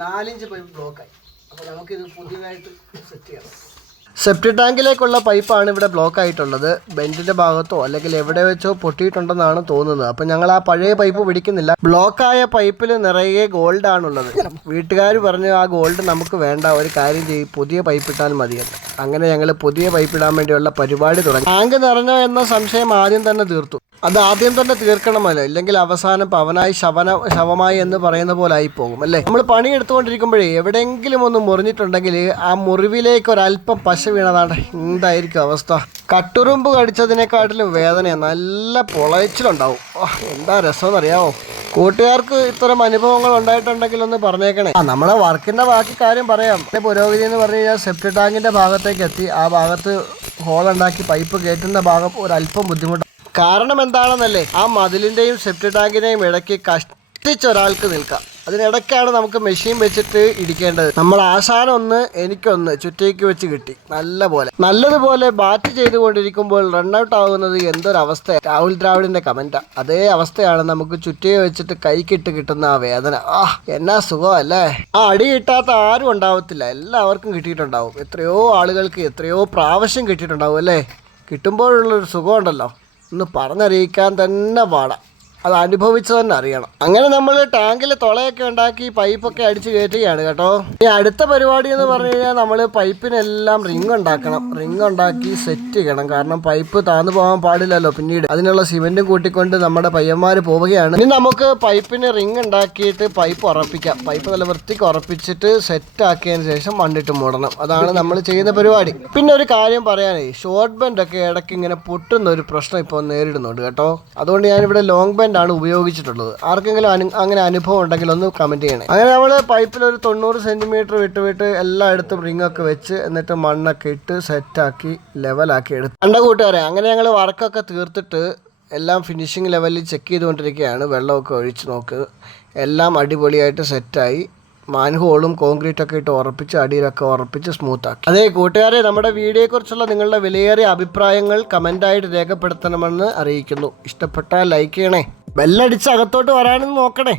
4-5 pipe ബ്ലോക്കായി. അപ്പോൾ നമുക്കിത് പുതിയതായിട്ട് സെറ്റ് ചെയ്യണം. സെപ്റ്റിക് ടാങ്കിലേക്കുള്ള പൈപ്പാണ് ഇവിടെ ബ്ലോക്ക് ആയിട്ടുള്ളത്. ബെൻഡിൻ്റെ ഭാഗത്തോ അല്ലെങ്കിൽ എവിടെ വെച്ചോ പൊട്ടിയിട്ടുണ്ടെന്നാണ് തോന്നുന്നത്. അപ്പം ഞങ്ങൾ ആ പഴയ പൈപ്പ് പിടിക്കുന്നില്ല. ബ്ലോക്കായ പൈപ്പിൽ നിറയെ ഗോൾഡാണുള്ളത്. വീട്ടുകാർ പറഞ്ഞു ആ ഗോൾഡ് നമുക്ക് വേണ്ട, ഒരു കാര്യം ചെയ്യും, പുതിയ പൈപ്പ് ഇട്ടാൽ മതിയെന്ന്. അങ്ങനെ ഞങ്ങൾ പുതിയ പൈപ്പ് ഇടാൻ വേണ്ടിയുള്ള പരിപാടി തുടങ്ങി. ടാങ്ക് നിറഞ്ഞോ എന്ന സംശയം ആദ്യം തന്നെ തീർത്തു. അത് ആദ്യം തന്നെ തീർക്കണമല്ലോ, ഇല്ലെങ്കിൽ അവസാനം പവനായി ശവമായി എന്ന് പറയുന്ന പോലെ ആയി പോകും അല്ലേ. നമ്മൾ പണി എടുത്തുകൊണ്ടിരിക്കുമ്പോഴേ എവിടെയെങ്കിലും ഒന്ന് മുറിഞ്ഞിട്ടുണ്ടെങ്കിൽ ആ മുറിവിലേക്ക് ഒരല്പം പശ വീണതാണ്. എന്തായിരിക്കും അവസ്ഥ? കട്ടുറുമ്പ് കടിച്ചതിനെക്കാട്ടിലും വേദനയാണ്. നല്ല പൊളച്ചിലുണ്ടാവും. എന്താ രസമെന്നറിയാമോ? കൂട്ടുകാർക്ക് ഇത്തരം അനുഭവങ്ങൾ ഉണ്ടായിട്ടുണ്ടെങ്കിൽ ഒന്ന് പറഞ്ഞേക്കണേ. നമ്മുടെ വർക്കിൻ്റെ ബാക്കി കാര്യം പറയാം. പുരോഗതി എന്ന് പറഞ്ഞു കഴിഞ്ഞാൽ സെപ്റ്റിക് ടാങ്കിൻ്റെ ഭാഗത്തേക്ക് എത്തി. ആ ഭാഗത്ത് ഹോളുണ്ടാക്കി പൈപ്പ് കയറ്റുന്ന ഭാഗം ഒരല്പം ബുദ്ധിമുട്ടാണ്. കാരണം എന്താണെന്നല്ലേ, ആ മതിലിൻ്റെയും സെപ്റ്റിക് ടാങ്കിൻ്റെയും ഇടയ്ക്ക് കഷ്ടിച്ചൊരാൾക്ക് നിൽക്കാം. അതിനിടയ്ക്കാണ് നമുക്ക് മെഷീൻ വെച്ചിട്ട് ഇടിക്കേണ്ടത്. നമ്മൾ ആശാനം ഒന്ന് എനിക്കൊന്ന് ചുറ്റേക്ക് വെച്ച് കിട്ടി. നല്ലതുപോലെ ബാറ്റ് ചെയ്തുകൊണ്ടിരിക്കുമ്പോൾ റണ്ണൗട്ട് ആകുന്നത് എന്തൊരവസ്ഥ. രാഹുൽ ദ്രാവിഡിൻ്റെ കമൻറ്റാ. അതേ അവസ്ഥയാണ് നമുക്ക് ചുറ്റയെ വെച്ചിട്ട് കൈക്കിട്ട് കിട്ടുന്ന ആ വേദന. എന്നാ സുഖമല്ലേ. ആ അടി കിട്ടാത്ത ആരും ഉണ്ടാവത്തില്ല, എല്ലാവർക്കും കിട്ടിയിട്ടുണ്ടാവും. എത്രയോ ആളുകൾക്ക് എത്രയോ പ്രാവശ്യം കിട്ടിയിട്ടുണ്ടാവും അല്ലേ. കിട്ടുമ്പോഴുള്ളൊരു സുഖമുണ്ടല്ലോ, ഒന്ന് പറഞ്ഞറിയിക്കാൻ തന്നെ പാടാം. അത് അനുഭവിച്ച് തന്നെ അറിയണം. അങ്ങനെ നമ്മൾ ടാങ്കിൽ തുളയൊക്കെ ഉണ്ടാക്കി പൈപ്പൊക്കെ അടിച്ച് കയറ്റുകയാണ് കേട്ടോ. ഇനി അടുത്ത പരിപാടി എന്ന് പറഞ്ഞു കഴിഞ്ഞാൽ നമ്മൾ പൈപ്പിനെല്ലാം റിങ് ഉണ്ടാക്കണം. റിങ് ഉണ്ടാക്കി സെറ്റ് ചെയ്യണം. കാരണം പൈപ്പ് താന്നു പോകാൻ പാടില്ലല്ലോ. പിന്നീട് അതിനുള്ള സിമെൻറ്റും കൂട്ടിക്കൊണ്ട് നമ്മുടെ പയ്യന്മാർ പോവുകയാണ്. ഇനി നമുക്ക് പൈപ്പിന് റിങ് ഉണ്ടാക്കിയിട്ട് പൈപ്പ് ഉറപ്പിക്കാം. പൈപ്പ് നല്ല വൃത്തിക്ക് ഉറപ്പിച്ചിട്ട് സെറ്റാക്കിയതിന് ശേഷം മണ്ണിട്ട് മൂടണം. അതാണ് നമ്മൾ ചെയ്യുന്ന പരിപാടി. പിന്നെ ഒരു കാര്യം പറയാനേ, ഷോർട്ട് ബെൻഡൊക്കെ ഇടയ്ക്ക് ഇങ്ങനെ പൊട്ടുന്ന ഒരു പ്രശ്നം ഇപ്പോൾ നേരിടുന്നുണ്ട് കേട്ടോ. അതുകൊണ്ട് ഞാനിവിടെ ലോങ് ബെൻഡ് ആണ് ഉപയോഗിച്ചിട്ടുള്ളത്. ആർക്കെങ്കിലും അങ്ങനെ അനുഭവം ഉണ്ടെങ്കിൽ ഒന്ന് കമൻറ്റ് ചെയ്യണേ. അങ്ങനെ നമ്മൾ പൈപ്പിൽ ഒരു 90 സെൻറ്റിമീറ്റർ വിട്ട് എല്ലായിടത്തും റിങ്ങൊക്കെ വെച്ച് എന്നിട്ട് മണ്ണൊക്കെ ഇട്ട് സെറ്റാക്കി ലെവലാക്കി എടുത്തു. കണ്ട കൂട്ടുകാരെ, അങ്ങനെ ഞങ്ങൾ വർക്കൊക്കെ തീർത്തിട്ട് എല്ലാം ഫിനിഷിങ് ലെവലിൽ ചെക്ക് ചെയ്തുകൊണ്ടിരിക്കുകയാണ്. വെള്ളമൊക്കെ ഒഴിച്ച് നോക്ക്. എല്ലാം അടിപൊളിയായിട്ട് സെറ്റായി. മാൻഹോളും കോൺക്രീറ്റൊക്കെ ഇട്ട് ഉറപ്പിച്ച് അടിയിലൊക്കെ ഉറപ്പിച്ച് സ്മൂത്താക്കി. അതേ കൂട്ടുകാരെ, നമ്മുടെ വീഡിയോയെക്കുറിച്ചുള്ള നിങ്ങളുടെ വിലയേറിയ അഭിപ്രായങ്ങൾ കമൻ്റായിട്ട് രേഖപ്പെടുത്തണമെന്ന് അറിയിക്കുന്നു. ഇഷ്ടപ്പെട്ടാൽ ലൈക്ക് ചെയ്യണേ. ബെല്ലടിച്ച് അകത്തോട്ട് വരാനും നോക്കണേ.